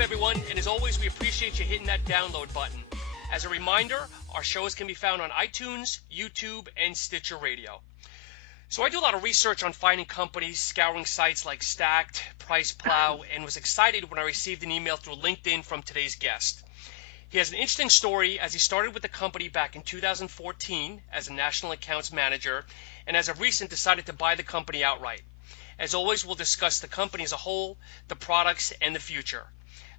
up, everyone? And as always, we appreciate you hitting that download button. As a reminder, our shows can be found on iTunes, YouTube, and Stitcher Radio. So I do a lot of research on finding companies, scouring sites like Stacked, PricePlow, and was excited when I received an email through LinkedIn from today's guest. He has an interesting story as he started with the company back in 2014 as a national accounts manager, and as of recent decided to buy the company outright. As always, we'll discuss the company as a whole, the products, and the future.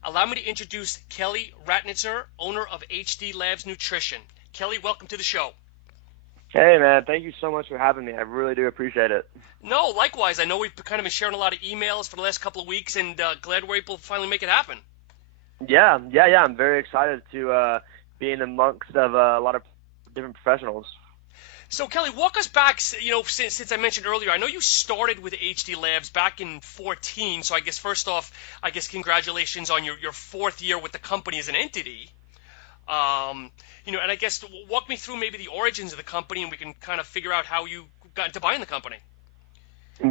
Allow me to introduce Kelly Radnitzer, owner of HD Labs Nutrition. Kelly, welcome to the show. Hey, man. Thank you so much for having me. I really do appreciate it. No, likewise. I know we've kind of been sharing a lot of emails for the last couple of weeks, and glad we're able to finally make it happen. Yeah. I'm very excited to be in amongst of a lot of different professionals. So, Kelly, walk us back, since I mentioned earlier, I know you started with HD Labs back in 2014, so I guess first off, congratulations on your fourth year with the company as an entity. And I guess walk me through maybe the origins of the company, and we can kind of figure out how you got into buying the company.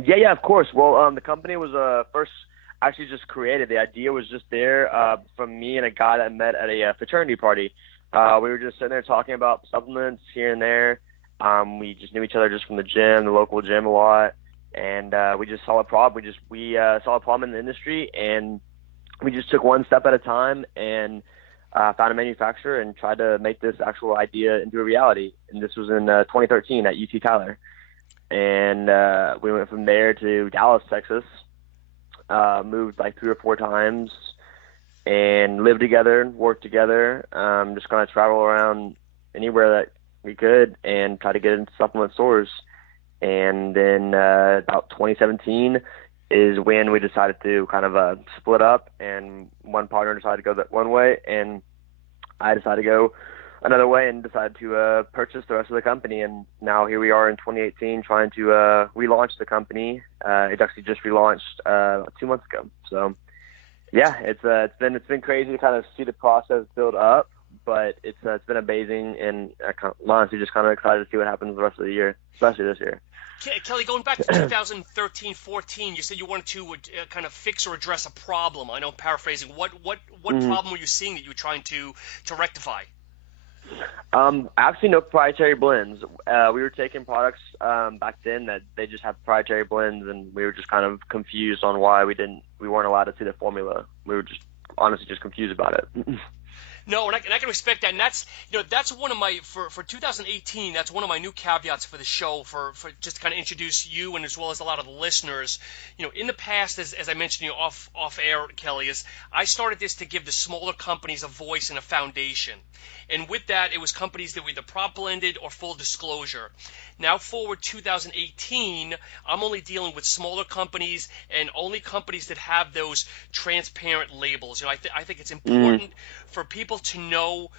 Yeah, of course. Well, the company was first actually just created. The idea was just there from me and a guy that I met at a fraternity party. We were just sitting there talking about supplements here and there. We just knew each other just from the gym, the local gym a lot, and we just saw a problem. We saw a problem in the industry, and we just took one step at a time and found a manufacturer and tried to make this actual idea into a reality. And this was in 2013 at UT Tyler. And we went from there to Dallas, Texas, moved like 3 or 4 times, and lived together, worked together, just kind of travel around anywhere that we could and try to get into supplement stores. And then about 2017 is when we decided to kind of split up, and one partner decided to go that one way, and I decided to go another way and decided to purchase the rest of the company. And now here we are in 2018 trying to relaunch the company. It actually just relaunched 2 months ago. So yeah, it's been crazy to kind of see the process build up, but it's been amazing, and I'm honestly just kind of excited to see what happens the rest of the year, especially this year. Kelly, going back to 2013-14, you said you wanted to kind of fix or address a problem. I know, paraphrasing. What problem were you seeing that you were trying to rectify? Actually, no proprietary blends. We were taking products back then that they just have proprietary blends, and we were just kind of confused on why we weren't allowed to see the formula. We were just honestly just confused about it. No, and I can respect that, and that's one of my for 2018. That's one of my new caveats for the show, for just to kind of introduce you and as well as a lot of the listeners. In the past, as I mentioned off air, Kelly, is I started this to give the smaller companies a voice and a foundation, and with that, it was companies that were either prop blended or full disclosure. Now forward 2018, I'm only dealing with smaller companies and only companies that have those transparent labels. I think it's important for people to know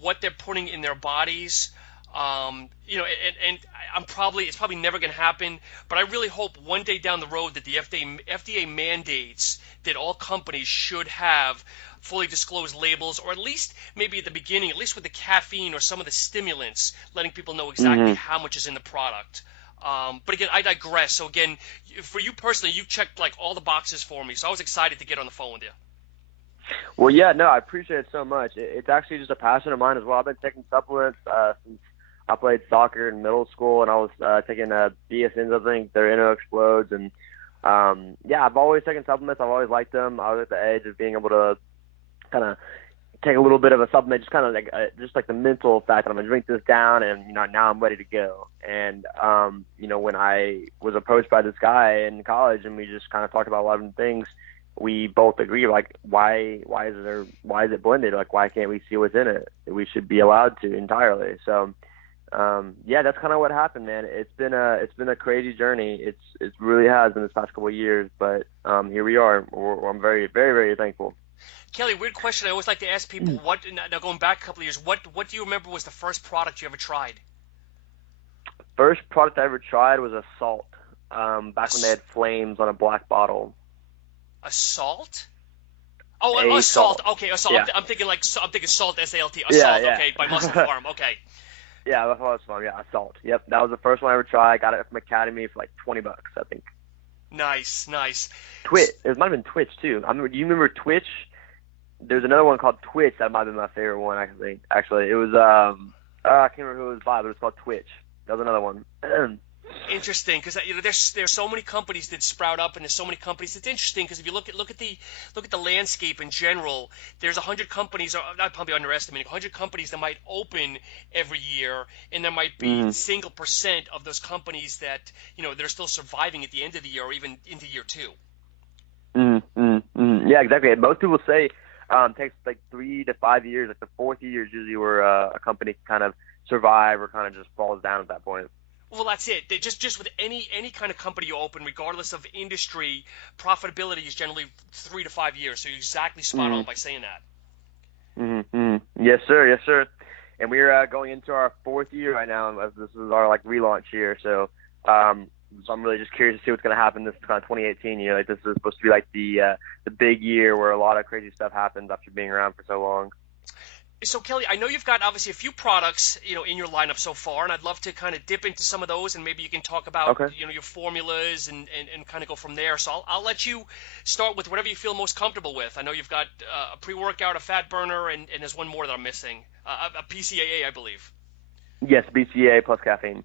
what they're putting in their bodies. And it's probably never going to happen, but I really hope one day down the road that the FDA mandates that all companies should have fully disclosed labels, or at least maybe at the beginning, at least with the caffeine or some of the stimulants, letting people know exactly how much is in the product. But again, I digress. So again, for you personally, you checked like all the boxes for me, so I was excited to get on the phone with you. Well, yeah, no, I appreciate it so much. It's actually just a passion of mine as well. I've been taking supplements since I played soccer in middle school, and I was taking BSNs, I think. They're Explodes, and I've always taken supplements. I've always liked them. I was at the edge of being able to kind of take a little bit of a supplement, just kind of like the mental fact that I'm gonna drink this down, and now I'm ready to go. And when I was approached by this guy in college, and we just kind of talked about a lot of things, we both agree, like, why is it blended? Like, why can't we see what's in it? We should be allowed to entirely. So that's kind of what happened, man. It's been a crazy journey. It really has been this past couple of years, but here we are. I'm very, very, very thankful. Kelly, weird question. I always like to ask people, now going back a couple of years, what do you remember was the first product you ever tried? First product I ever tried was a salt, back when they had flames on a black bottle. A salt? Oh, a salt. Okay, a salt. Yeah. I'm thinking salt, S-A-L-T. Yeah. Okay, by Muscle Farm. Okay. Yeah, that's Muscle Farm. Yeah, a salt. Yep, that was the first one I ever tried. I got it from Academy for like $20, I think. Nice. Twitch. It might have been Twitch too. Do you remember Twitch? there's another one called Twitch that might have been my favorite one. Actually, it was I can't remember who it was by, but it's called Twitch. That was another one. Interesting, because there's so many companies that sprout up, and there's so many companies. It's interesting because if you look at the landscape in general, there's 100 companies. Or not probably underestimating 100 companies that might open every year, and there might be single percent of those companies that they're still surviving at the end of the year or even into year two. Yeah, exactly. And most people say it takes like 3 to 5 years. Like the fourth year is usually where a company kind of survive or kind of just falls down at that point. Well, that's it. Just with any kind of company you open, regardless of industry, profitability is generally 3 to 5 years. So you're exactly spot on by saying that. Yes, sir. Yes, sir. And we're going into our fourth year right now. This is our like relaunch year. So I'm really just curious to see what's going to happen this kind of 2018 year. Like this is supposed to be like the big year where a lot of crazy stuff happens after being around for so long. So, Kelly, I know you've got obviously a few products, in your lineup so far, and I'd love to kind of dip into some of those, and maybe you can talk about, your formulas and kind of go from there. So I'll let you start with whatever you feel most comfortable with. I know you've got a pre-workout, a fat burner, and there's one more that I'm missing, a PCAA, I believe. Yes, BCAA plus caffeine.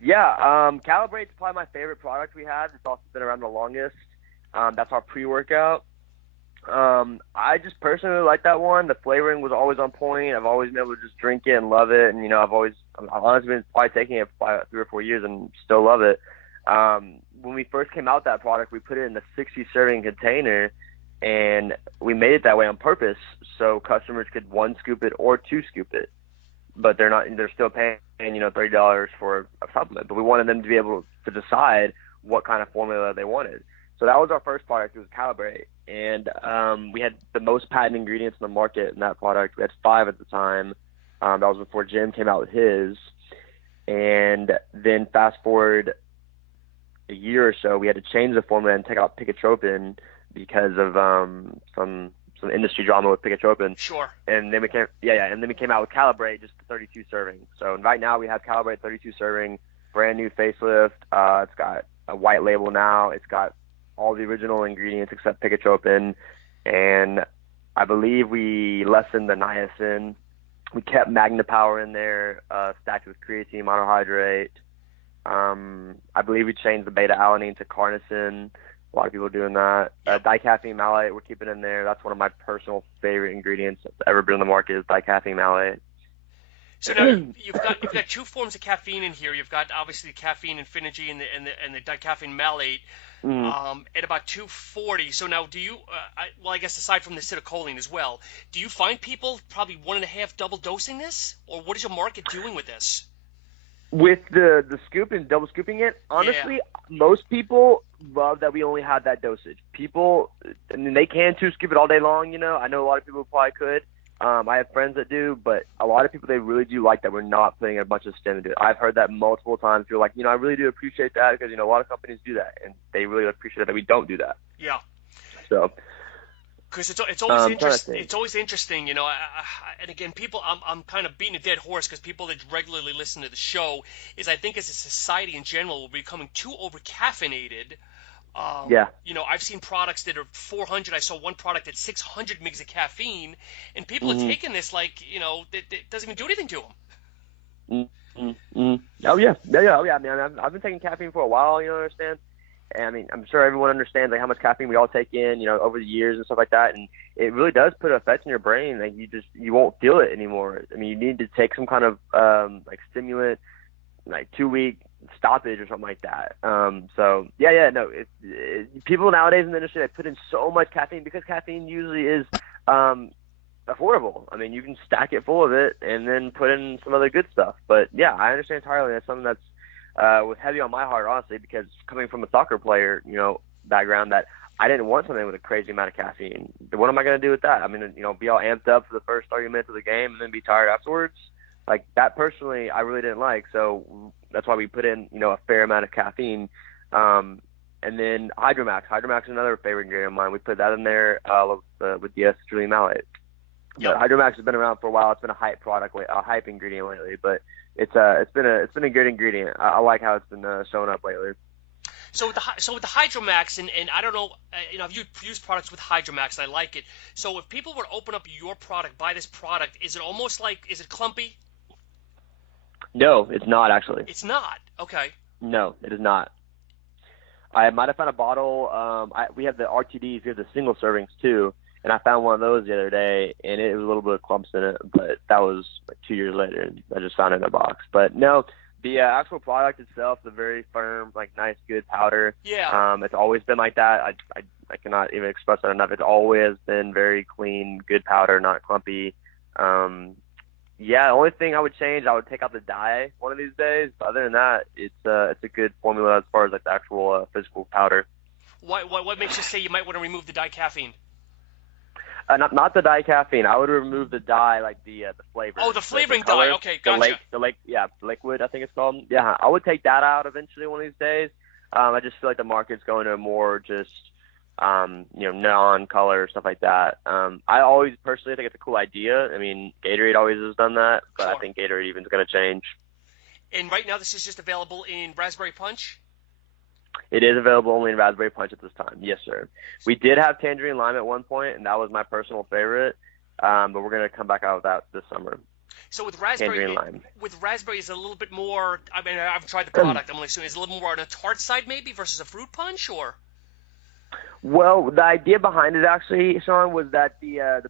Yeah, Calibrate's probably my favorite product we have. It's also been around the longest. That's our pre-workout. I just personally like that one. The flavoring was always on point. I've always been able to just drink it and love it. And, I've honestly been probably taking it for 3 or 4 years and still love it. When we first came out with that product, we put it in a 60 serving container and we made it that way on purpose. So customers could 1 scoop it or 2 scoop it, but they're still paying, $30 for a supplement. But we wanted them to be able to decide what kind of formula they wanted. So that was our first product. It was Calibrate. And we had the most patent ingredients in the market in that product. We had 5 at the time. That was before Jim came out with his. And then fast forward a year or so, we had to change the formula and take out picotropin because of some industry drama with picotropin. Sure. And then we came out with Calibrate, just the 32 serving. So right now we have Calibrate 32 serving, brand new facelift. It's got a white label now. It's got all the original ingredients except picotropin, and I believe we lessened the niacin. We kept Magna Power in there, stacked with creatine monohydrate. I believe we changed the beta-alanine to carnosine. A lot of people are doing that. Dicaffeine malate we're keeping in there. That's one of my personal favorite ingredients that's ever been on the market is dicaffeine malate. So now you've got 2 forms of caffeine in here. You've got obviously the caffeine Infinity and the dicaffeine malate. At about 240. So now do you, I guess aside from the acetylcholine as well, do you find people probably 1.5 double dosing this? Or what is your market doing with this? With the scoop and double scooping it, honestly, most people love that we only have that dosage. People, I mean, they can 2 scoop it all day long, I know a lot of people probably could. I have friends that do, but a lot of people, they really do like that we're not putting a bunch of stem into it. I've heard that multiple times. People are like, I really do appreciate that because, a lot of companies do that, and they really appreciate that we don't do that. Yeah. So. Because it's always interesting. It's always interesting, and again, people, I'm kind of beating a dead horse because people that regularly listen to the show is I think as a society in general we're becoming too over-caffeinated. I've seen products that are 400. I saw one product at 600 mgs of caffeine, and people are taking this like, it doesn't even do anything to them. Oh yeah. I mean, I've been taking caffeine for a while. You understand? And I mean, I'm sure everyone understands like how much caffeine we all take in, over the years and stuff like that. And it really does put an effect in your brain. Like you won't feel it anymore. I mean, you need to take some kind of like stimulant, like 2-week stoppage or something like that. People nowadays in the industry, they put in so much caffeine because caffeine usually is affordable. I mean, you can stack it full of it and then put in some other good stuff. But yeah, I understand entirely. That's something that's was heavy on my heart, honestly, because coming from a soccer player, background, that I didn't want something with a crazy amount of caffeine. What am I going to do with that? I mean, be all amped up for the first 30 minutes of the game and then be tired afterwards. Like that personally, I really didn't like. So that's why we put in, a fair amount of caffeine. And then Hydromax. Hydromax is another favorite ingredient of mine. We put that in there with the citrulline malate. Yep. Hydromax has been around for a while. It's been a hype product, a hype ingredient lately, but it's been a good ingredient. I like how it's been showing up lately. So with the Hydromax, and I don't know, I've used products with Hydromax and I like it. So if people were to open up your product, buy this product, is it almost like, is it clumpy? No, it's not actually. It's not. Okay. No, it is not. I might have found a bottle. We have the RTDs, we have the single servings too, and I found one of those the other day, and it was a little bit of clumps in it, but that was like 2 years later, and I just found it in a box. But no, the actual product itself is a very firm, like nice, good powder. Yeah. It's always been like that. I cannot even express that enough. It's always been very clean, good powder, not clumpy. Yeah, the only thing I would change, I would take out the dye one of these days. But other than that, it's a good formula as far as like the actual physical powder. What makes you say you might want to remove the dicaffeine? Not the dye caffeine. I would remove the dye, like the flavor. Oh, the flavoring the color, dye. Okay, gotcha. The liquid, I think it's called. Yeah, I would take that out eventually one of these days. I just feel like the market's going to more just neon color, stuff like that. I always personally think it's a cool idea. I mean, Gatorade always has done that, but Sure. I think Gatorade even is going to change. And right now, this is just available in Raspberry Punch. It is available only in Raspberry Punch at this time. Yes, sir. We did have Tangerine Lime at one point, and that was my personal favorite. But we're going to come back out with that this summer. So with Tangerine Lime. raspberry is a little bit more. I mean, I've tried the product. I'm only assuming it's a little more on a tart side maybe versus a fruit punch, or. Well, the idea behind it actually, Sean, was that the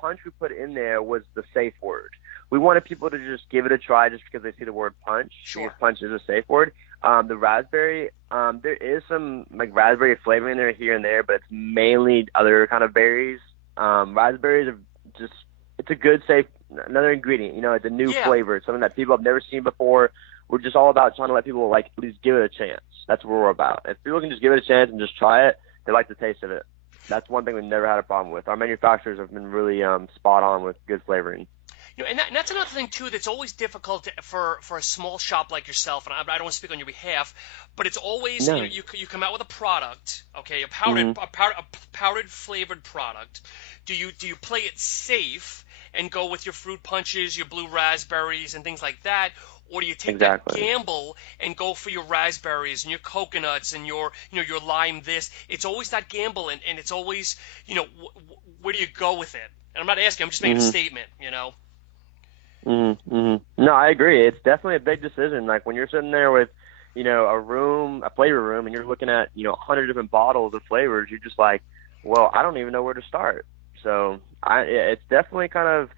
punch we put in there was the safe word. We wanted people to just give it a try just because they see the word punch. Sure. Because punch is a safe word. The raspberry, there is some like raspberry flavoring in there here and there, but it's mainly other kind of berries. Raspberries are just, it's a good safe, another ingredient. It's a new flavor. It's something that people have never seen before. We're just all about trying to let people like at least give it a chance. That's what we're about. If people can just give it a chance and just try it, they like the taste of it. That's one thing we've never had a problem with. Our manufacturers have been really spot on with good flavoring. And that's another thing too that's always difficult for a small shop like yourself, and I don't want to speak on your behalf, but it's always you come out with a product, okay, a powdered flavored product. Do you play it safe and go with your fruit punches, your blue raspberries, and things like that? Or do you take that gamble and go for your raspberries and your coconuts and your lime this? It's always that gamble, and it's always, where do you go with it? And I'm not asking, I'm just making a statement, No, I agree. It's definitely a big decision. Like when you're sitting there with, a flavor room, and you're looking at, 100 different bottles of flavors, you're just like, well, I don't even know where to start. So it's definitely kind of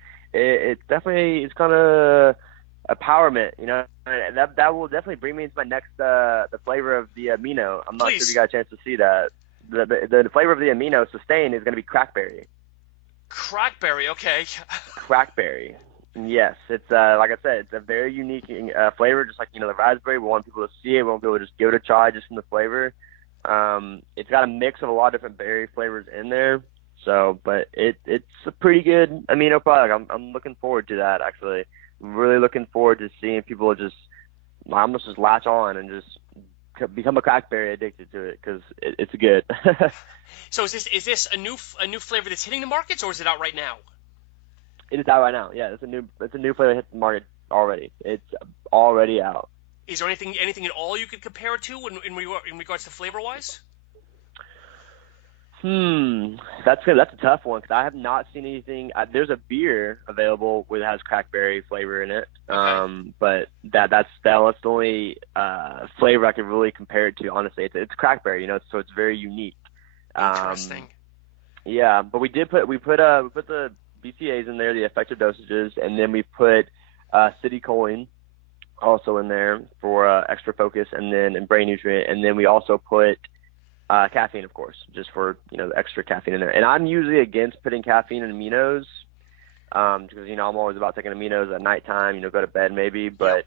empowerment, and that will definitely bring me into my next the flavor of the amino. I'm not sure if you got a chance to see that. The flavor of the amino sustain is going to be crackberry. Crackberry, okay. Crackberry. Yes, it's like I said, it's a very unique flavor, just like the raspberry. We want people to see it. We want people to just give it a try just from the flavor. It's got a mix of a lot of different berry flavors in there. So, but it's a pretty good amino product. I'm looking forward to that actually. Really looking forward to seeing people just almost just latch on and just become a crackberry addicted to it because it's good. So is this a new flavor that's hitting the markets, or is it out right now? It is out right now. Yeah, it's a new flavor that hit the market already. It's already out. Is there anything at all you could compare it to in regards to flavor wise? That's good. That's a tough one because I have not seen anything. There's a beer available that has crackberry flavor in it, Okay. but that's the only flavor I could really compare it to. Honestly, it's crackberry, so it's very unique. Interesting. Yeah, but we put the BCAAs in there, the effective dosages, and then we put citicoline also in there for extra focus, and brain nutrient, and then we also put caffeine, of course, just for the extra caffeine in there. And I'm usually against putting caffeine in aminos because I'm always about taking aminos at nighttime, go to bed maybe. But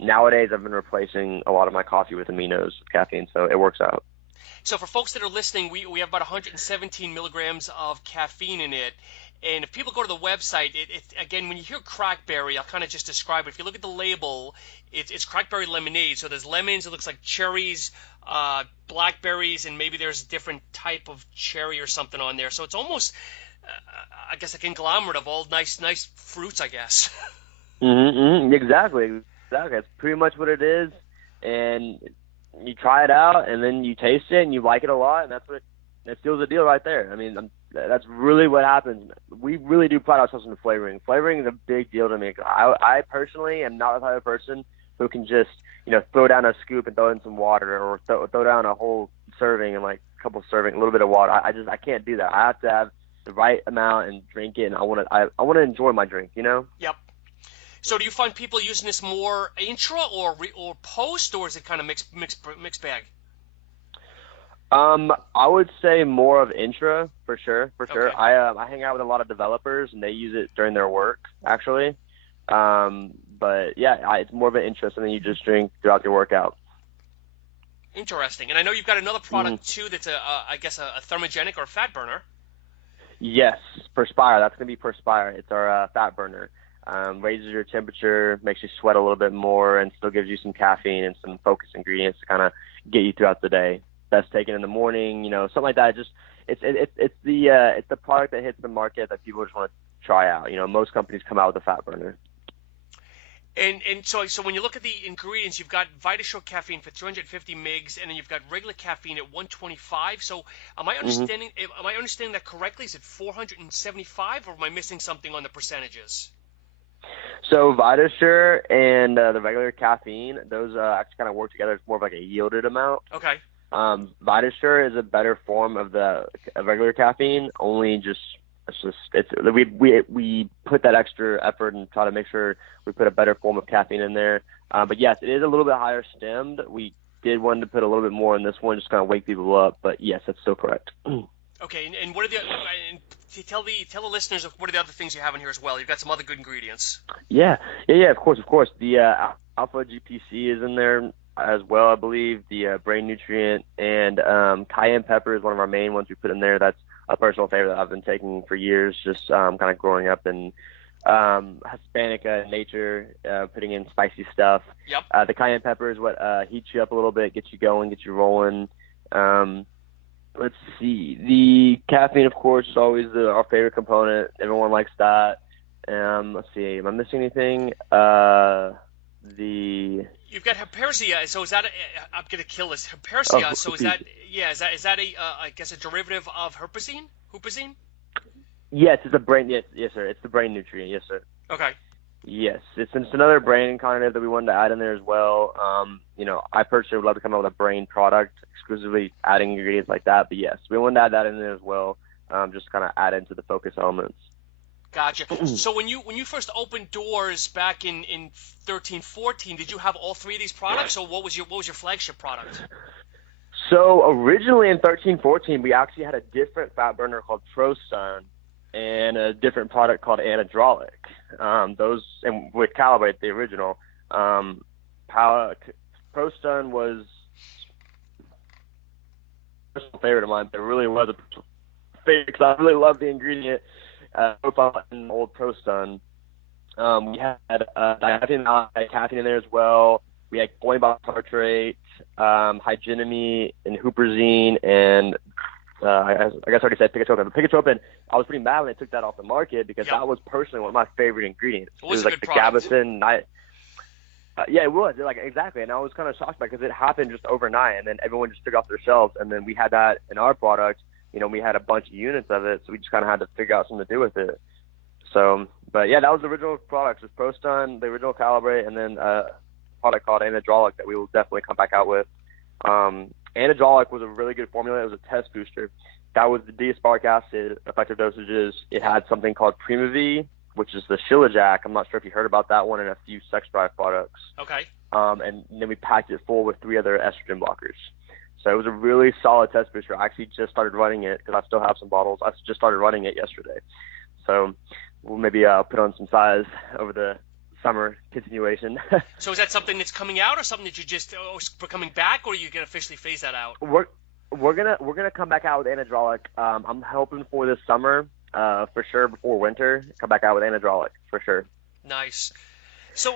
nowadays I've been replacing a lot of my coffee with aminos with caffeine, so it works out. So for folks that are listening, we have about 117 milligrams of caffeine in it. And if people go to the website, again, when you hear crackberry, I'll kind of just describe it. If you look at the label, it's crackberry lemonade. So there's lemons, it looks like cherries, blackberries, and maybe there's a different type of cherry or something on there. So it's almost, I guess, a conglomerate of all nice fruits, I guess. Exactly. That's pretty much what it is. And you try it out, and then you taste it, and you like it a lot, and that seals the deal right there. I mean, that's really what happens. We really do pride ourselves in flavoring. Flavoring is a big deal to me. I personally am not the type of person who can just, throw down a scoop and throw in some water, or throw down a whole serving and like a couple serving, a little bit of water. I can't do that. I have to have the right amount and drink it, and I want to enjoy my drink. Yep. So do you find people using this more intra or post, or is it kind of mixed bag? I would say more of intra for sure. Okay. I hang out with a lot of developers, and they use it during their work actually. But yeah, it's more of an intra, something you just drink throughout your workout. Interesting. And I know you've got another product too that's I guess a thermogenic or fat burner. Yes, Perspire. That's gonna be Perspire. It's our fat burner. Raises your temperature, makes you sweat a little bit more, and still gives you some caffeine and some focus ingredients to kind of get you throughout the day. Best taken in the morning, something like that. Just it's the product that hits the market that people just want to try out. Most companies come out with a fat burner. And so when you look at the ingredients, you've got VitaSure caffeine for 350 mgs, and then you've got regular caffeine at 125. So am I understanding that correctly? Is it 475, or am I missing something on the percentages? So VitaSure and the regular caffeine, those actually kind of work together. It's more of like a yielded amount. Okay. VitaSure is a better form of the regular caffeine. We put that extra effort and try to make sure we put a better form of caffeine in there. But yes, it is a little bit higher stemmed. We did want to put a little bit more in this one, just kind of wake people up. But yes, that's still correct. Okay, and what are tell the listeners of what are the other things you have in here as well? You've got some other good ingredients. Yeah. Of course. The alpha GPC is in there as well, I believe. The brain nutrient, and cayenne pepper is one of our main ones we put in there. That's a personal favorite that I've been taking for years, just kind of growing up in Hispanic nature, putting in spicy stuff. Yep. The cayenne pepper is what heats you up a little bit, gets you going, gets you rolling. Let's see. The caffeine, of course, is always our favorite component. Everyone likes that. Let's see. Am I missing anything? You've got Hypersia. So is that I'm gonna kill this Hypersia? So is that I guess a derivative of Huperzine? Yes, it's a brain. Yes, sir. It's the brain nutrient. Yes, sir. Okay. Yes, it's another brain content that we wanted to add in there as well. I personally would love to come out with a brain product, exclusively adding ingredients like that. But yes, we wanted to add that in there as well, just kind of add into the focus elements. Gotcha. So when you first opened doors back in 13-14, did you have all three of these products, or what was your flagship product? So originally in 13-14, we actually had a different fat burner called ProSun and a different product called Anadrolic. Those, and with Calibrate, the original. ProSun was a personal favorite of mine, but it really was a favorite because I really love the ingredient. In old ProSun. We had caffeine in there as well. We had choline tartrate, Hygienamine, and Huperzine, and I guess I already said Picotropin. But Picotropin, I was pretty mad when they took that off the market because that was personally one of my favorite ingredients. It was like the Gabardine. Yeah, it was. Exactly. And I was kind of shocked by it because it happened just overnight, and then everyone just took it off their shelves, and then we had that in our product. We had a bunch of units of it, so we just kind of had to figure out something to do with it. So, but yeah, that was the original product. It was ProSun, the original Calibrate, and then a product called Anadrolic that we will definitely come back out with. Anadrolic was a really good formula. It was a test booster. That was the D-aspartic acid, effective dosages. It had something called Primav, which is the Shilajit. I'm not sure if you heard about that one, and a few sex drive products. Okay. And then we packed it full with 3 other estrogen blockers. So it was a really solid test booster. I actually just started running it because I still have some bottles. I just started running it yesterday. So we'll maybe put on some size over the summer continuation. So is that something that's coming out, or something that you just coming back, or are you gonna officially phase that out? We're gonna come back out with Anadrolic. I'm hoping for this summer, for sure, before winter. Come back out with Anadrolic for sure. Nice. So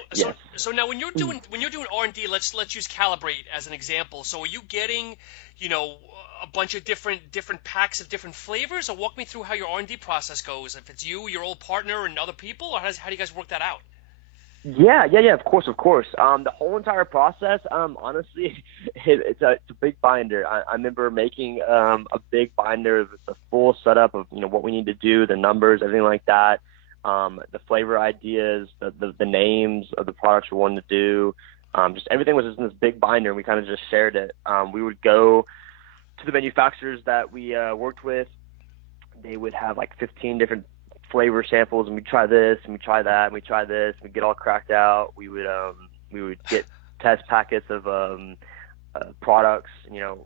now when you're doing R&D, let's use Calibrate as an example. So are you getting, a bunch of different packs of different flavors, or walk me through how your R&D process goes? If it's you, your old partner, and other people, or how do you guys work that out? Yeah. Of course. The whole entire process, honestly, it's a big binder. I remember making a big binder with the full setup of what we need to do, the numbers, everything like that, the flavor ideas, the names of the products we wanted to do, just everything was just in this big binder, and we kind of just shared it. We would go to the manufacturers that we worked with. They would have like 15 different flavor samples, and we try this and we try that and we try this, and we get all cracked out. We would get test packets of products,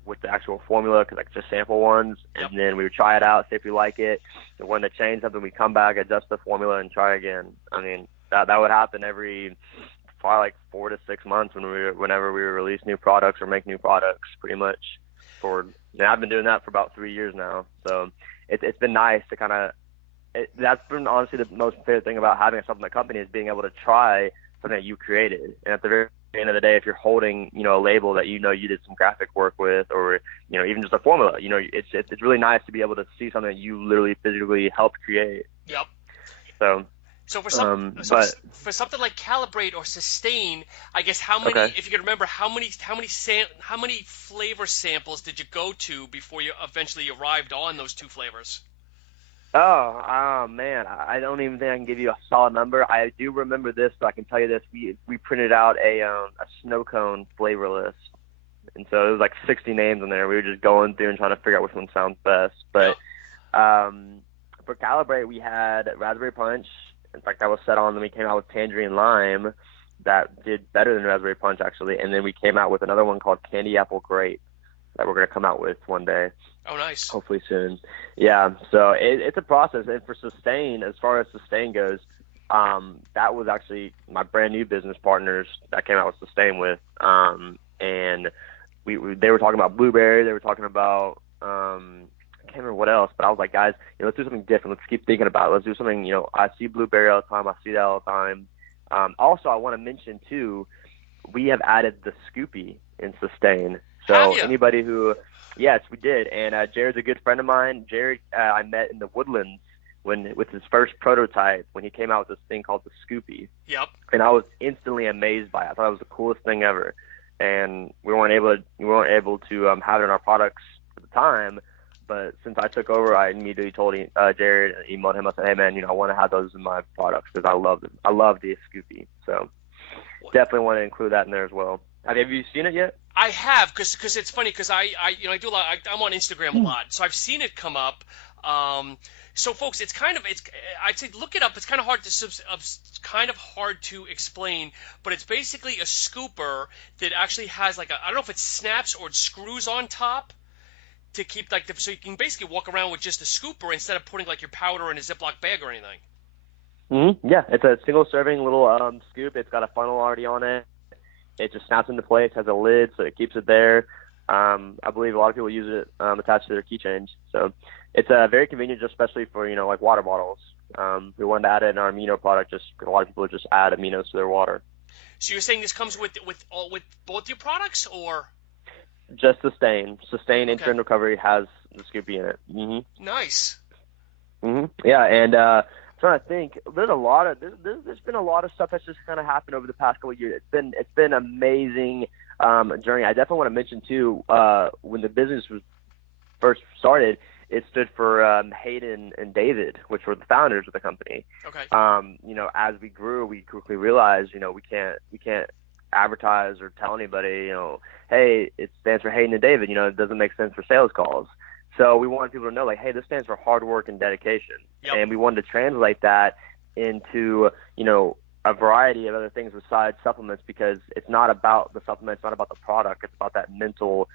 with the actual formula, cause like just sample ones, and then we would try it out, see if we like it. And when they change something, we come back, adjust the formula, and try again. I mean, that would happen every probably like 4 to 6 months whenever we release new products or make new products, pretty much. I've been doing that for about 3 years now, so it's been nice to kind of. That's been honestly the most favorite thing about having a supplement company, is being able to try something that you created. And at the very end of the day, if you're holding, a label that you did some graphic work with, or even just a formula, it's really nice to be able to see something that you literally physically helped create. Yep. So for something like Calibrate or Sustain, I guess how many, if you can remember, how many flavor samples did you go to before you eventually arrived on those 2 flavors? Oh man, I don't even think I can give you a solid number. I do remember this, but I can tell you this: we printed out a snow cone flavor list, and so it was like 60 names in there. We were just going through and trying to figure out which one sounds best. But for Calibrate, we had Raspberry Punch. In fact, that was set on. Then we came out with Tangerine Lime, that did better than Raspberry Punch actually, and then we came out with another one called Candy Apple Grape that we're going to come out with one day. Oh, nice. Hopefully soon. Yeah, so it's a process. And for Sustain, as far as Sustain goes, that was actually my brand new business partners that came out with Sustain with. And they were talking about blueberry. They were talking about, I can't remember what else, but I was like, guys, let's do something different. Let's keep thinking about it. Let's do something, I see blueberry all the time. I see that all the time. Also, I want to mention, too, we have added the Scoopy in Sustain. So anybody who, yes, we did. And Jared's a good friend of mine. Jared, I met in the Woodlands with his first prototype when he came out with this thing called the Scoopy. Yep. And I was instantly amazed by it. I thought it was the coolest thing ever. And we weren't able to have it in our products at the time. But since I took over, I immediately told Jared, emailed him. I said, hey man, I want to have those in my products because I love them. I love the Scoopy. So definitely want to include that in there as well. Have you seen it yet? I have, because it's funny, because I do a lot. I'm on Instagram a lot, so I've seen it come up. So folks, I'd say look it up. It's kind of hard to explain, but it's basically a scooper that actually has like I don't know if it snaps or it screws on top to keep so you can basically walk around with just a scooper instead of putting like your powder in a Ziploc bag or anything. Mm-hmm. Yeah, it's a single serving little scoop. It's got a funnel already on it. It just snaps into place, has a lid, so it keeps it there. I believe a lot of people use it attached to their keychains. So it's very convenient, just especially for, like water bottles. We wanted to add it in our amino product just because a lot of people just add aminos to their water. So you're saying this comes with both your products, or? Just Sustain. Sustain Instant Recovery has the Scoopy in it. Mm-hmm. Nice. Mm-hmm. Yeah, and trying to think, there's been a lot of stuff that's just kind of happened over the past couple of years. It's been amazing journey. I definitely want to mention too, when the business was first started, it stood for Hayden and David, which were the founders of the company. Okay. As we grew, we quickly realized, we can't advertise or tell anybody, hey, it stands for Hayden and David. It doesn't make sense for sales calls. So we wanted people to know, like, hey, this stands for hard work and dedication. Yep. And we wanted to translate that into, a variety of other things besides supplements, because it's not about the supplement, it's not about the product, it's about that mental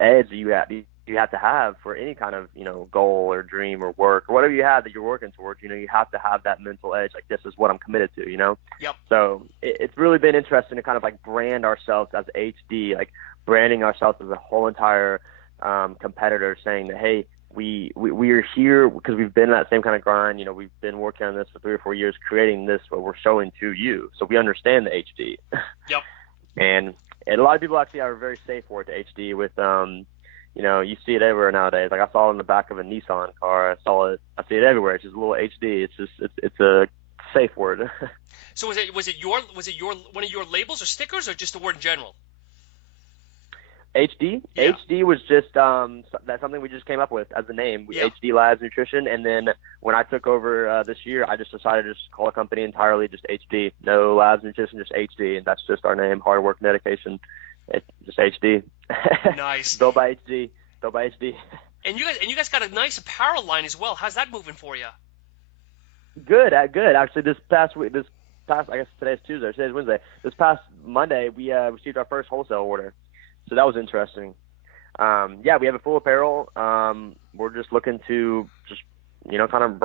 edge that you have to have for any kind of, goal or dream or work or whatever you have that you're working towards. You have to have that mental edge, like, this is what I'm committed to, Yep. So it's really been interesting to kind of like brand ourselves as HD, like branding ourselves as a whole entire competitor, saying that, hey, we are here because we've been in that same kind of grind. We've been working on this for 3 or 4 years, creating this, what we're showing to you. So we understand the HD. Yep. And a lot of people actually are very safe for it, the HD, with, you see it everywhere nowadays. Like I saw it in the back of a Nissan car. I see it everywhere. It's just a little HD. It's a safe word. So was it your one of your labels or stickers, or just the word in general? HD? Yeah. HD was just that's something we just came up with as a name. Yeah. HD Labs Nutrition, and then when I took over this year, I just decided to just call the company entirely just HD. No Labs Nutrition, just HD, and that's just our name. Hard work, and dedication. It's just HD. Nice. Built by HD. Built by HD. And you guys got a nice apparel line as well. How's that moving for you? Good, good. Actually, this past I guess today's Tuesday. Today's Wednesday. This past Monday, we received our first wholesale order. So that was interesting. Yeah, we have a full apparel. We're just looking to kind of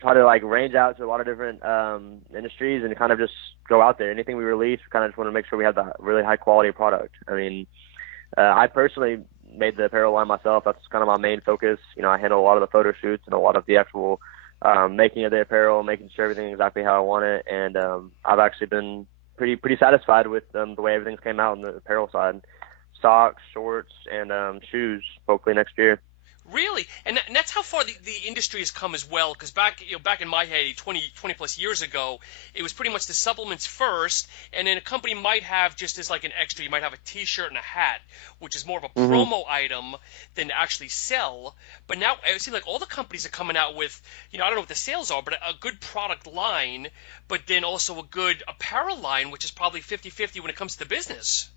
try to like range out to a lot of different industries and kind of just go out there. Anything we release, we kind of just want to make sure we have the really high quality product. I mean, I personally made the apparel line myself. That's kind of my main focus. I handle a lot of the photo shoots and a lot of the actual making of the apparel, making sure everything exactly how I want it. And I've actually been pretty satisfied with the way everything's came out on the apparel side. Socks, shorts, and shoes, hopefully next year. Really? And that's how far the industry has come as well, because back in my heyday, 20 plus years ago, it was pretty much the supplements first, and then a company might have, just as like an extra, you might have a t-shirt and a hat, which is more of a promo item than to actually sell. But now it seems like all the companies are coming out with, I don't know what the sales are, but a good product line, but then also a good apparel line, which is probably 50-50 when it comes to the business.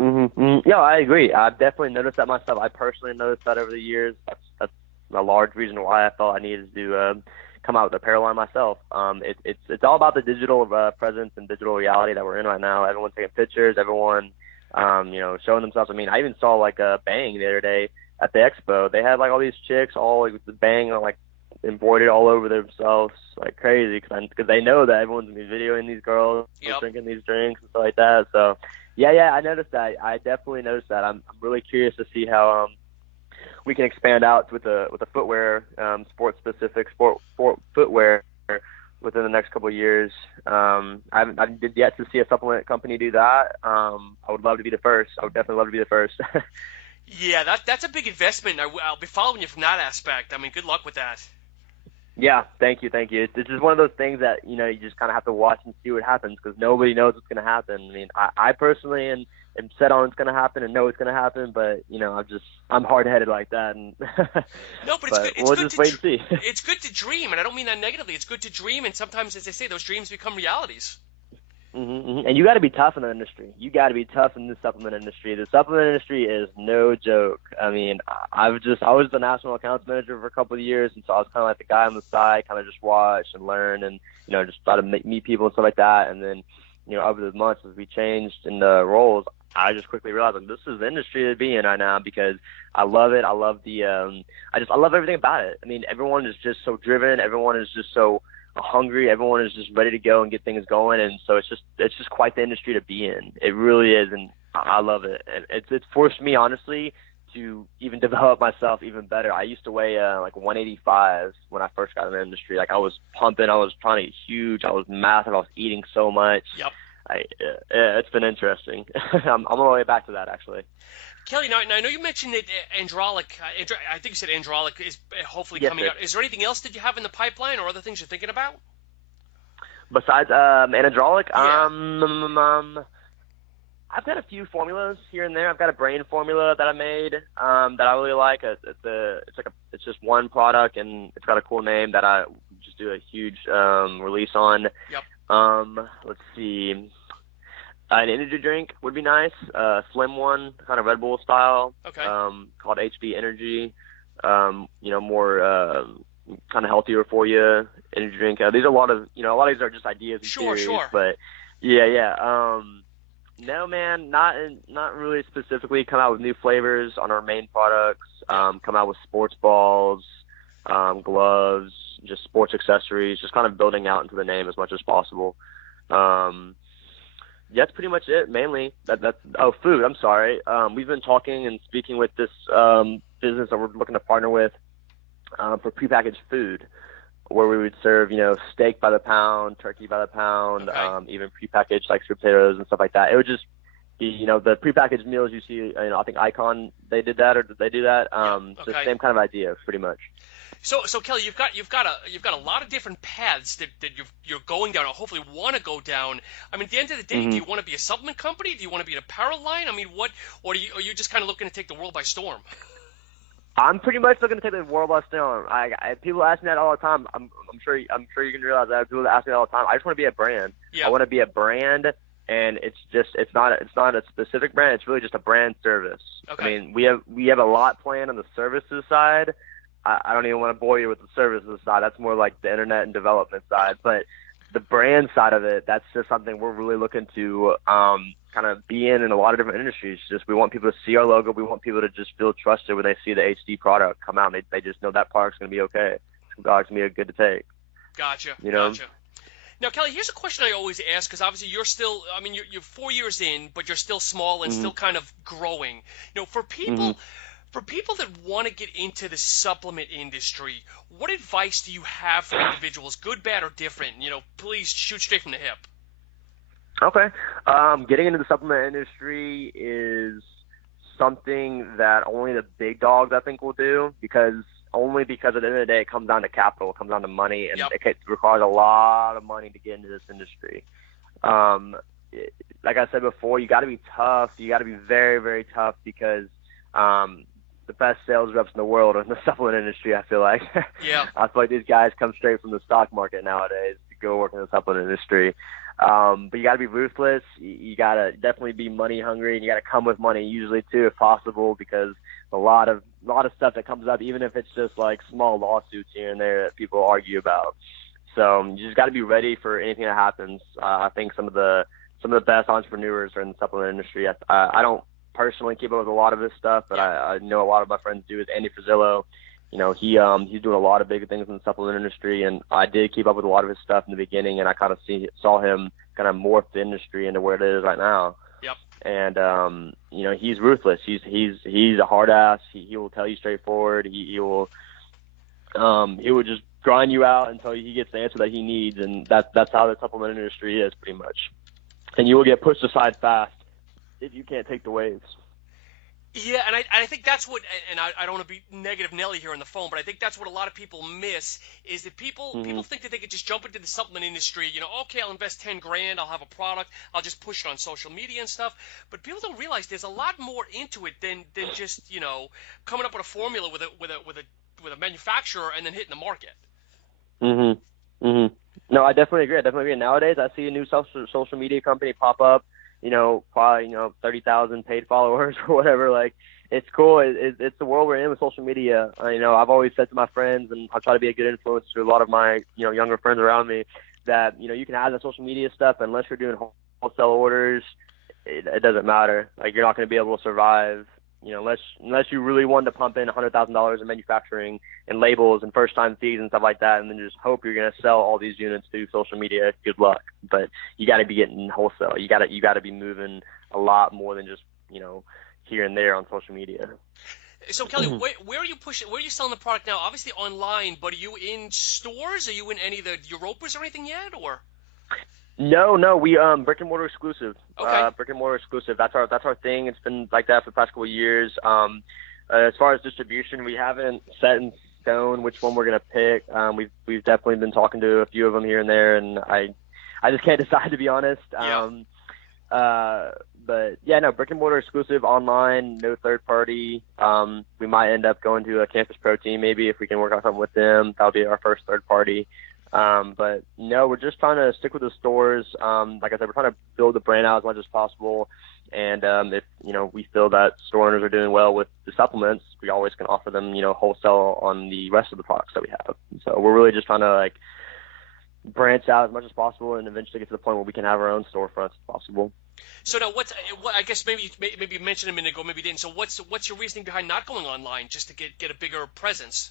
Yeah, I agree. I've definitely noticed that myself. I personally noticed that over the years. That's a large reason why I felt I needed to come out with apparel line myself. It's all about the digital presence and digital reality that we're in right now. Everyone's taking pictures. Everyone, showing themselves. I mean, I even saw like a Bang the other day at the expo. They had like all these chicks all like with the Bang like embroidered all over themselves like crazy because they know that everyone's gonna be videoing these girls drinking these drinks and stuff like that. So. Yeah, I noticed that. I definitely noticed that. I'm really curious to see how we can expand out with the footwear, sport specific sport footwear within the next couple of years. I did yet to see a supplement company do that. I would love to be the first. I would definitely love to be the first. Yeah, that's a big investment. I'll be following you from that aspect. I mean, good luck with that. Yeah, thank you. It's just one of those things that, you just kind of have to watch and see what happens because nobody knows what's going to happen. I mean, I personally am set on it's going to happen and know it's going to happen, but, I'm hard-headed like that. And no, but it's good. We'll just wait and see. It's good to dream, and I don't mean that negatively. It's good to dream, and sometimes, as they say, those dreams become realities. And you got to be tough in the industry. You got to be tough in the supplement industry. The supplement industry is no joke. I mean, I was the national accounts manager for a couple of years, and so I was kind of like the guy on the side, kind of just watch and learn, and just try to meet people and stuff like that. And then, over the months as we changed in the roles, I just quickly realized like this is the industry to be in right now because I love it. I love the I love everything about it. I mean, everyone is just so driven. Everyone is just so hungry. Everyone is just ready to go and get things going, and so it's just quite the industry to be in. It really is, and I love it. And it's forced me honestly to even develop myself even better. I used to weigh like 185 when I first got in the industry. Like I was pumping, I was trying to get huge, I was massive, I was eating so much. Yep. It's been interesting. I'm on my way back to that actually. Kelly, now I know you mentioned that Androlic. I think you said Androlic is hopefully coming out. Is there anything else that you have in the pipeline or other things you're thinking about? Besides Androlic, yeah. I've got a few formulas here and there. I've got a brain formula that I made that I really like. It's just one product and it's got a cool name that I just do a huge release on. Yep. Let's see. An energy drink would be nice. Slim one, kind of Red Bull style. Okay. Called HB Energy. More kind of healthier for you energy drink. These are a lot of these are just ideas and theories. Sure. But yeah. No, man, not really specifically. Come out with new flavors on our main products. Come out with sports balls, gloves, just sports accessories. Just kind of building out into the name as much as possible. That's pretty much it, mainly. Food. I'm sorry. We've been talking and speaking with this business that we're looking to partner with for prepackaged food, where we would serve, steak by the pound, turkey by the pound, okay. Even prepackaged like sweet potatoes and stuff like that. the prepackaged meals you see. I think Icon they did that, or did they do that? Okay. So same kind of idea, pretty much. So Kelly, you've got a lot of different paths that you're going down, or hopefully want to go down. I mean, at the end of the day, do you want to be a supplement company? Do you want to be an apparel line? I mean, or are you just kind of looking to take the world by storm? I'm pretty much looking to take the world by storm. People ask me that all the time. I'm sure you can realize that. People ask me that all the time. I just want to be a brand. Yeah. I want to be a brand, and it's not a specific brand. It's really just a brand service. Okay. I mean, we have a lot planned on the services side. I don't even want to bore you with the services side. That's more like the internet and development side. But the brand side of it, that's just something we're really looking to kind of be in a lot of different industries. Just we want people to see our logo. We want people to just feel trusted when they see the HD product come out. And they just know that product's going to be okay. It's going to be good to take. Gotcha. You know? Gotcha. Now, Kelly, here's a question I always ask, because obviously you're still, I mean, you're 4 years in, but you're still small and still kind of growing. For people that want to get into the supplement industry, what advice do you have for individuals, good, bad, or different? Please shoot straight from the hip. Okay. Getting into the supplement industry is something that only the big dogs, I think, will do, because at the end of the day, it comes down to capital, it comes down to money, and it requires a lot of money to get into this industry. Like I said before, you got to be tough. You got to be very, very tough, because the best sales reps in the world are in the supplement industry, I feel like. Yeah. I feel like these guys come straight from the stock market nowadays to go work in the supplement industry. But you got to be ruthless. You got to definitely be money hungry, and you got to come with money usually too, if possible, because a lot of stuff that comes up, even if it's just like small lawsuits here and there that people argue about. So you just got to be ready for anything that happens. I think some of the best entrepreneurs are in the supplement industry. I don't personally keep up with a lot of this stuff, but I know a lot of my friends do. Is Andy Frizillo. He's doing a lot of big things in the supplement industry, and I did keep up with a lot of his stuff in the beginning, and I kind of saw him kind of morph the industry into where it is right now. Yep. And he's ruthless. He's a hard ass. He will tell you straightforward. He will just grind you out until he gets the answer that he needs, and that's how the supplement industry is pretty much. And you will get pushed aside fast if you can't take the waves. Yeah, and I think that's what, and I don't want to be negative Nelly here on the phone, but I think that's what a lot of people miss, is that people think that they could just jump into the supplement industry, okay, I'll invest 10 grand, I'll have a product, I'll just push it on social media and stuff, but people don't realize there's a lot more into it than just, coming up with a formula with a manufacturer and then hitting the market. No, I definitely agree. Nowadays, I see a new social media company pop up, probably 30,000 paid followers or whatever. Like, it's cool. It's the world we're in with social media. I've always said to my friends, and I try to be a good influence to a lot of my younger friends around me, that you can add the social media stuff, unless you're doing wholesale orders, it doesn't matter. Like, you're not going to be able to survive. Unless you really wanted to pump in $100,000 in manufacturing and labels and first-time fees and stuff like that, and then just hope you're going to sell all these units through social media, good luck. But you got to be getting wholesale. You got to be moving a lot more than just here and there on social media. So Kelly, where are you pushing? Where are you selling the product now? Obviously online, but are you in stores? Are you in any of the Europas or anything yet, or? No, we brick and mortar exclusive. Okay. Brick and mortar exclusive. That's our thing. It's been like that for the past couple of years. As far as distribution, we haven't set in stone which one we're gonna pick. We've definitely been talking to a few of them here and there, and I just can't decide, to be honest. Yeah. But yeah, no, brick and mortar exclusive, online, no third party. We might end up going to a Campus Protein maybe if we can work out something with them. That'll be our first third party. But no, we're just trying to stick with the stores. Like I said, we're trying to build the brand out as much as possible. And if we feel that store owners are doing well with the supplements, we always can offer them wholesale on the rest of the products that we have. So we're really just trying to branch out as much as possible, and eventually get to the point where we can have our own storefronts if possible. So now, I guess maybe you mentioned a minute ago, maybe you didn't. So what's your reasoning behind not going online, just to get a bigger presence?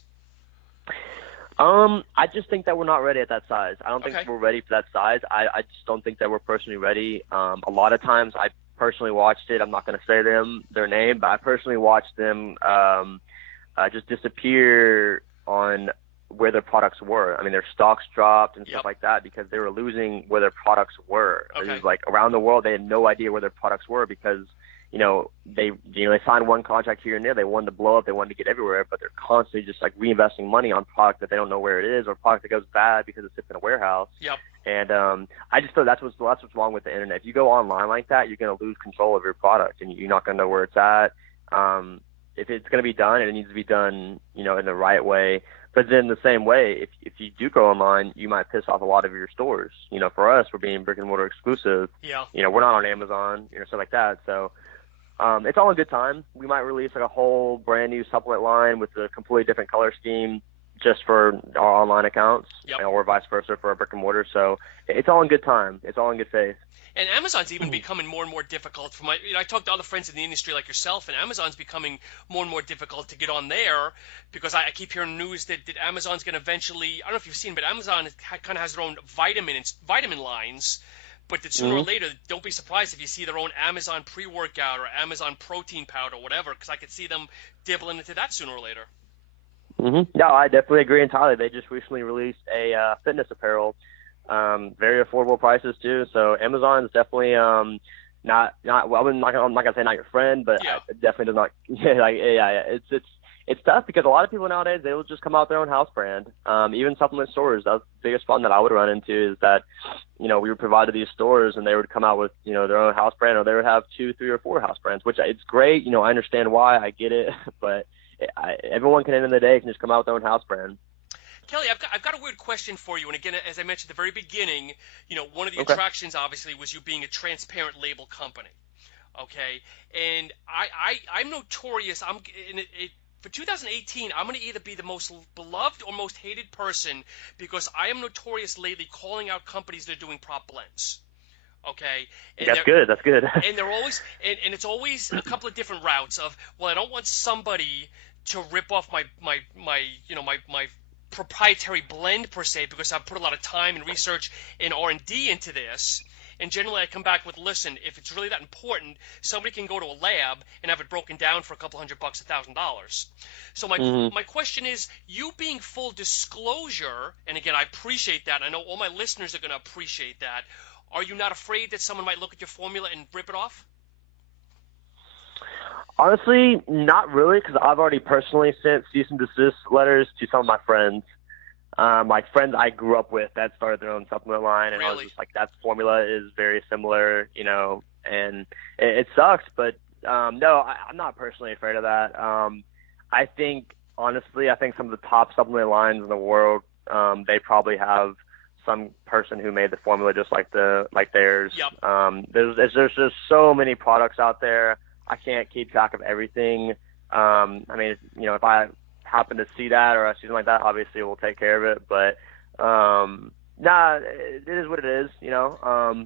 I just think that we're not ready at that size. I don't think Okay. we're ready for that size. I just don't think that we're personally ready. A lot of times I personally watched it. I'm not going to say their name, but I personally watched them just disappear on where their products were. I mean, their stocks dropped and Yep. stuff like that because they were losing where their products were. Okay. It was like around the world, they had no idea where their products were because, they signed one contract here and there. They wanted to blow up. They wanted to get everywhere, but they're constantly just like reinvesting money on product that they don't know where it is, or product that goes bad because it sits in a warehouse. Yep. And I just feel that's what's wrong with the internet. If you go online like that, you're going to lose control of your product, and you're not going to know where it's at. If it's going to be done, it needs to be done, in the right way. But then the same way, if you do go online, you might piss off a lot of your stores. For us, we're being brick and mortar exclusive. Yeah. We're not on Amazon, stuff like that. So it's all in good time. We might release like a whole brand new supplement line with a completely different color scheme just for our online accounts, Yep. or vice versa for our brick and mortar. So it's all in good time. It's all in good faith. And Amazon's even becoming more and more difficult for I talk to other friends in the industry like yourself, and Amazon's becoming more and more difficult to get on there because I keep hearing news that Amazon's going to eventually, I don't know if you've seen, but Amazon kind of has their own vitamin lines, but that sooner or later, don't be surprised if you see their own Amazon pre-workout or Amazon protein powder or whatever, because I could see them dibbling into that sooner or later. No, I definitely agree entirely. They just recently released a fitness apparel. Very affordable prices too. So Amazon is definitely not well. I'm not gonna say not your friend, but Yeah. it definitely does not. It's tough because a lot of people nowadays, they will just come out with their own house brand. Even supplement stores. That's the biggest problem that I would run into is that we would provide to these stores and they would come out with their own house brand, or they would have 2, 3, or 4 house brands, which it's great. I understand why, I get it, but everyone can, at the end of the day, can just come out with their own house brand. Kelly, I've got a weird question for you. And again, as I mentioned at the very beginning, one of the attractions obviously was you being a transparent label company. Okay, and I'm notorious. For 2018, I'm going to either be the most beloved or most hated person because I am notorious lately calling out companies that are doing prop blends. Okay, and That's good. And they're always, and it's always a couple of different routes of, well, I don't want somebody to rip off my proprietary blend per se because I've put a lot of time and research and R&D into this. And generally I come back with, listen, if it's really that important, somebody can go to a lab and have it broken down for a couple $100, $1,000. So my question is, you being full disclosure, and again, I appreciate that. I know all my listeners are going to appreciate that. Are you not afraid that someone might look at your formula and rip it off? Honestly, not really, because I've already personally sent cease and desist letters to some of my friends. Like friends I grew up with that started their own supplement line, and Really? I was just like, that formula is very similar, and it sucks, but no, I'm not personally afraid of that. I think some of the top supplement lines in the world, they probably have some person who made the formula just like theirs. Yep. There's just so many products out there. I can't keep track of everything. If I happen to see that or something like that, obviously we'll take care of it. But it is what it is.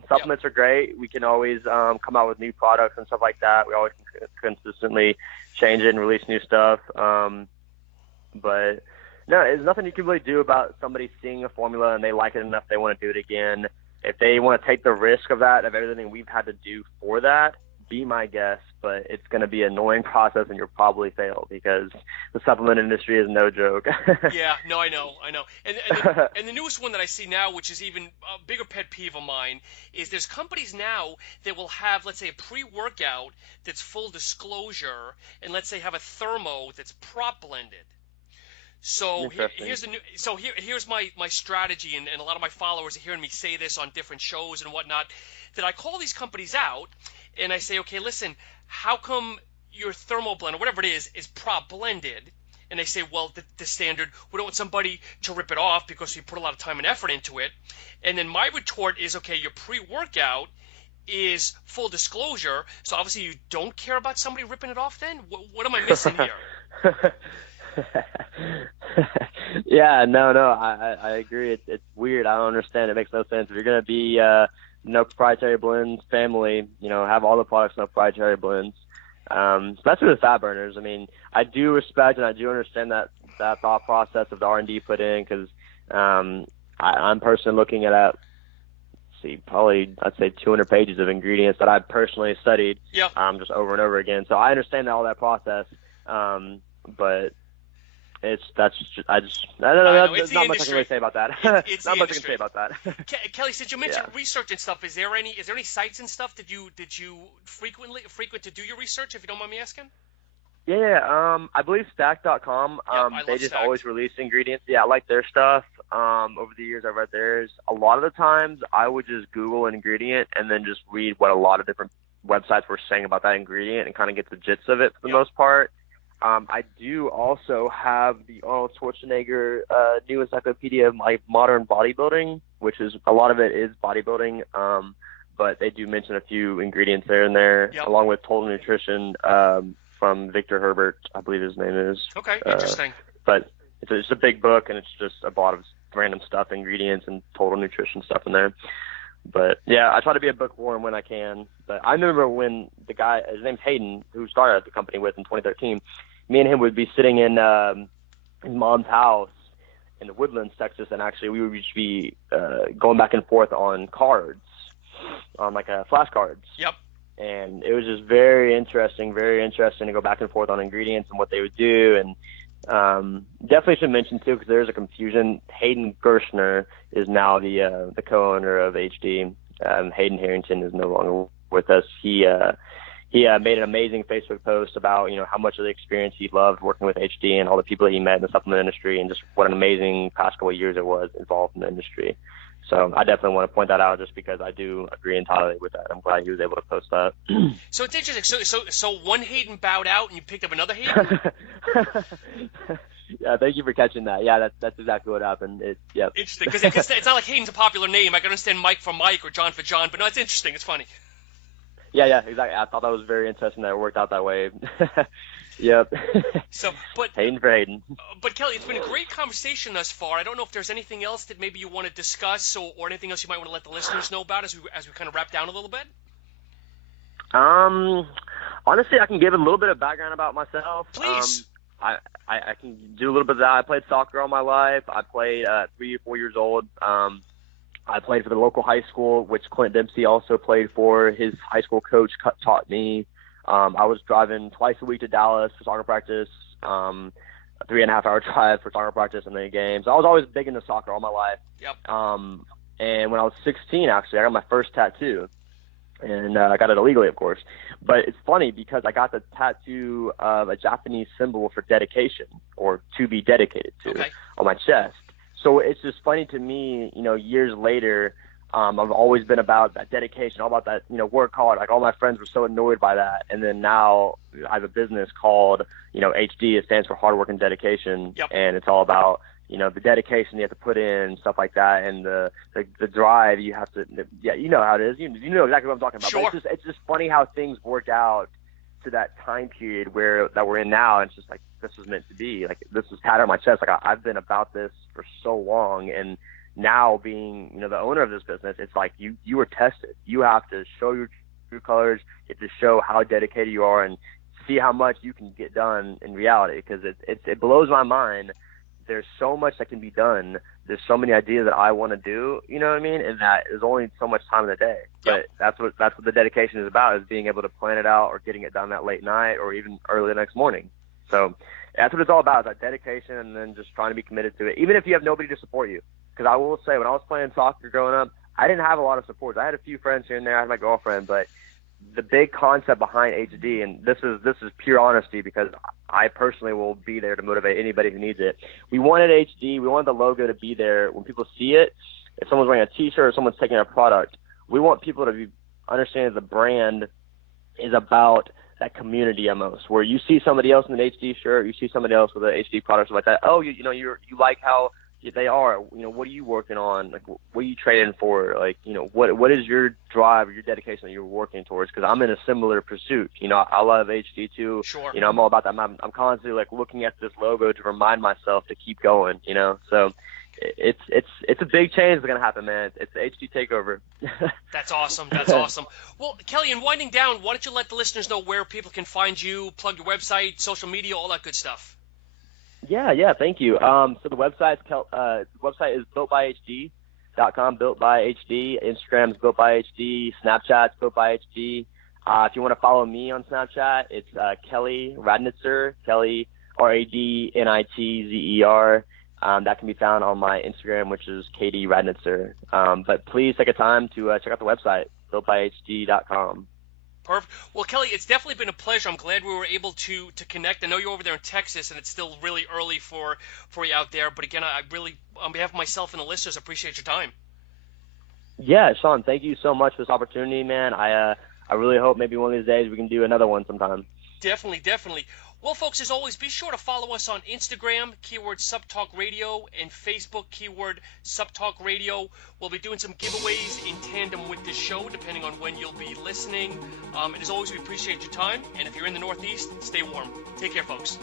Supplements are great. We can always come out with new products and stuff like that. We always consistently change it and release new stuff. But no, there's nothing you can really do about somebody seeing a formula and they like it enough they want to do it again. If they want to take the risk of everything we've had to do for that, be my guest, but it's going to be an annoying process and you'll probably fail because the supplement industry is no joke. Yeah, no, I know. And the newest one that I see now, which is even a bigger pet peeve of mine, is there's companies now that will have, let's say, a pre-workout that's full disclosure, and let's say have a thermo that's prop blended. So here's my strategy, and a lot of my followers are hearing me say this on different shows and whatnot, that I call these companies out and I say, okay, listen, how come your thermal blend or whatever it is prop blended? And they say, well, the standard, we don't want somebody to rip it off because we put a lot of time and effort into it. And then my retort is, okay, your pre-workout is full disclosure, so obviously you don't care about somebody ripping it off then? What am I missing here? Yeah, no, I agree. It's weird. I don't understand. It makes no sense. If you're going to be no proprietary blends family, have all the products no proprietary blends. Especially with fat burners. I mean, I do respect and I do understand that thought process of the R&D put in because I'm personally looking at probably I'd say 200 pages of ingredients that I've personally studied just over and over again. So I understand all that process. But I don't know. I know, it's There's the not much I can industry. really say about that. It's Not the much I can say industry. about that. Kelly, since you mentioned Yeah. research and stuff, is there any sites and stuff that you frequent to do your research, if you don't mind me asking? I believe Stack.com. Yep, I They love just always Stacked. release ingredients. Yeah, I like their stuff. Over the years, I've read theirs. A lot of the times, I would just Google an ingredient and then just read what a lot of different websites were saying about that ingredient and kind of get the gist of it for the Yep. most part. I do also have the Arnold Schwarzenegger new encyclopedia of like modern bodybuilding, which is a lot of it is bodybuilding. But they do mention a few ingredients there and there, Yep. along with Total Nutrition from Victor Herbert, I believe his name is. Okay, interesting. But it's a big book, and it's just a lot of random stuff, ingredients, and total nutrition stuff in there. But yeah, I try to be a bookworm when I can. But I remember when the guy, his name's Hayden, who started the company with in 2013, me and him would be sitting in his mom's house in the Woodlands, Texas, and actually we would just be going back and forth on cards, on like flashcards. Yep. And it was just very interesting to go back and forth on ingredients and what they would do. And definitely should mention too, because there's a confusion. Hayden Gerstner is now the co-owner of HD. Hayden Harrington is no longer with us. He made an amazing Facebook post about how much of the experience he loved working with HD and all the people he met in the supplement industry, and just what an amazing past couple of years it was involved in the industry. So I definitely want to point that out, just because I do agree entirely with that. I'm glad he was able to post that. So it's interesting. So one Hayden bowed out, and you picked up another Hayden. Yeah, thank you for catching that. Yeah, that's exactly what happened. Yep. Interesting, because it's not like Hayden's a popular name. I can understand Mike for Mike or John for John, but no, it's interesting. It's funny. Yeah, exactly. I thought that was very interesting that it worked out that way. Yep. So, but Hayden for Hayden. But Kelly, it's been a great conversation thus far. I don't know if there's anything else that maybe you want to discuss, or anything else you might want to let the listeners know about as we kind of wrap down a little bit. Honestly, I can give a little bit of background about myself. Please. I can do a little bit of that. I played soccer all my life. I played 3 or 4 years old. I played for the local high school, which Clint Dempsey also played for. His high school coach taught me. I was driving twice a week to Dallas for soccer practice, a 3.5-hour drive for soccer practice and then games. I was always big into soccer all my life. Yep. And when I was 16, actually, I got my first tattoo. And I got it illegally, of course. But it's funny because I got the tattoo of a Japanese symbol for dedication, or to be dedicated to, on my chest. So it's just funny to me, years later, I've always been about that dedication, all about that, work hard. Like all my friends were so annoyed by that. And then now I have a business called, HD. It stands for hard work and dedication. Yep. And it's all about, the dedication you have to put in, stuff like that, and the drive you have to, you know how it is. You know exactly what I'm talking about. Sure. But it's just funny how things work out to that time period that we're in now. And it's just like, this was meant to be. Like, this is tatted on my chest. Like, I've been about this for so long, and now being, the owner of this business, it's like you were tested. You have to show your true colors. You have to show how dedicated you are and see how much you can get done in reality, because it blows my mind. There's so much that can be done. There's so many ideas that I want to do, you know what I mean? And that there's only so much time in the day. But that's what the dedication is about, is being able to plan it out or getting it done that late night or even early the next morning. So that's what it's all about, is that dedication, and then just trying to be committed to it, even if you have nobody to support you. Because I will say, when I was playing soccer growing up, I didn't have a lot of support. I had a few friends here and there. I had my girlfriend, but the big concept behind HD, and this is pure honesty, because I personally will be there to motivate anybody who needs it. We wanted HD. We wanted the logo to be there when people see it. If someone's wearing a T-shirt or someone's taking a product, we want people to understand the brand is about that community almost, where you see somebody else in an HD shirt, you see somebody else with an HD product, stuff like that. Oh, you like how they are. What are you working on? Like, what are you trading for? Like, what is your drive or your dedication that you're working towards? Because I'm in a similar pursuit. I love HD too. Sure. I'm all about that. I'm constantly like looking at this logo to remind myself to keep going. So it's a big change that's gonna happen, man. It's the HD takeover. That's awesome. That's awesome. Well, Kelly, in winding down, why don't you let the listeners know where people can find you, plug your website, social media, all that good stuff. Yeah, thank you. So the website is builtbyhd.com, built by HD. Instagram's built by HD. Snapchat's built by HD. If you want to follow me on Snapchat, it's Kelly Radnitzer. Kelly Radnitzer. That can be found on my Instagram, which is KD Radnitzer. But please take a time to check out the website, builtbyhd.com. Perfect. Well, Kelly, it's definitely been a pleasure. I'm glad we were able to connect. I know you're over there in Texas, and it's still really early for you out there. But again, I really, on behalf of myself and the listeners, appreciate your time. Yeah, Sean, thank you so much for this opportunity, man. I really hope maybe one of these days we can do another one sometime. Definitely. Well, folks, as always, be sure to follow us on Instagram, keyword SuppTalk Radio, and Facebook, keyword SuppTalk Radio. We'll be doing some giveaways in tandem with this show, depending on when you'll be listening. And as always, we appreciate your time. And if you're in the Northeast, stay warm. Take care, folks.